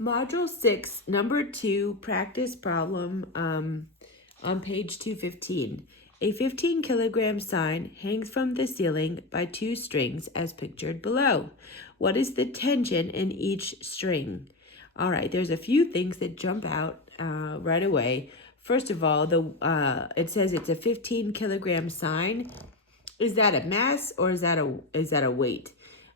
Module 6, number 2, practice problem on page 215. A 15 kilogram sign hangs from the ceiling by 2 strings as pictured below. What is the tension in each string? All right, there's a few things that jump out right away. First of all, it says it's a 15 kilogram sign. Is that a mass or is that a weight?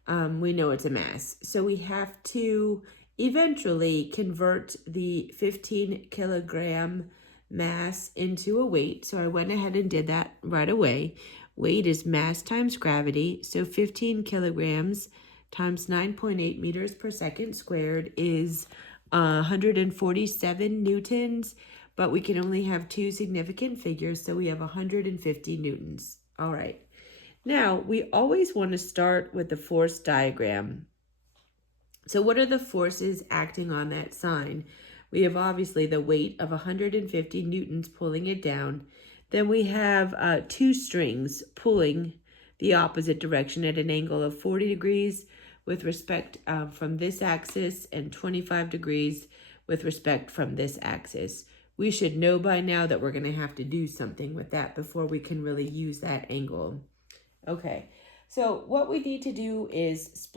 We know it's a mass. So we have to eventually convert the 15 kilogram mass into a weight. So I went ahead and did that right away. Weight is mass times gravity. So 15 kilograms times 9.8 meters per second squared is 147 newtons, but we can only have two significant figures, so we have 150 newtons. All right. Now, we always want to start with the force diagram. So what are the forces acting on that sign? We have obviously the weight of 150 newtons pulling it down. Then we have 2 strings pulling the opposite direction at an angle of 40 degrees with respect from this axis and 25 degrees with respect from this axis. We should know by now that we're going to have to do something with that before we can really use that angle. Okay, so what we need to do is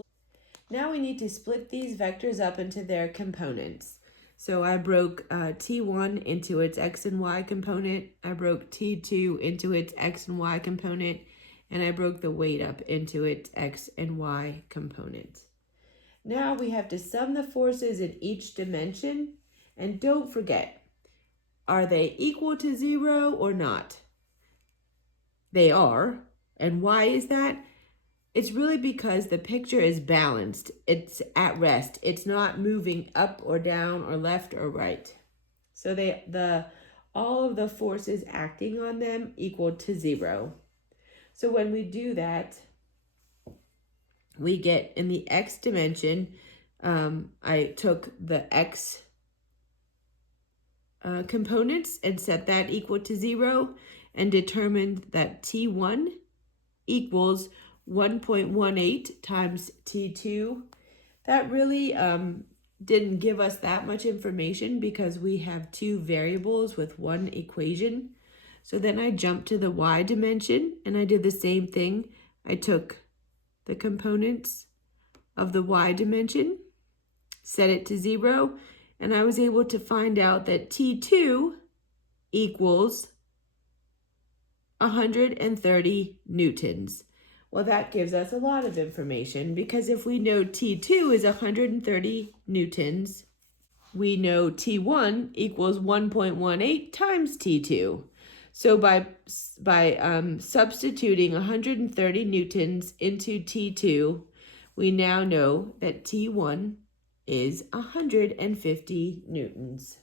now we need to split these vectors up into their components. So I broke T1 into its x and y component, I broke T2 into its x and y component, and I broke the weight up into its x and y component. Now we have to sum the forces in each dimension, and don't forget, are they equal to 0 or not? They are. And why is that? It's really because the picture is balanced. It's at rest. It's not moving up or down or left or right. So all of the forces acting on them equal to 0. So when we do that, we get in the x dimension, I took the x components and set that equal to 0 and determined that T1 equals 1.18 times T2. That really didn't give us that much information because we have 2 variables with 1 equation. So then I jumped to the y dimension and I did the same thing. I took the components of the y dimension, set it to 0, and I was able to find out that T2 equals 130 newtons. Well, that gives us a lot of information because if we know T2 is 130 newtons, we know T1 equals 1.18 times T2. So by substituting 130 newtons into T2, we now know that T1 is 150 newtons.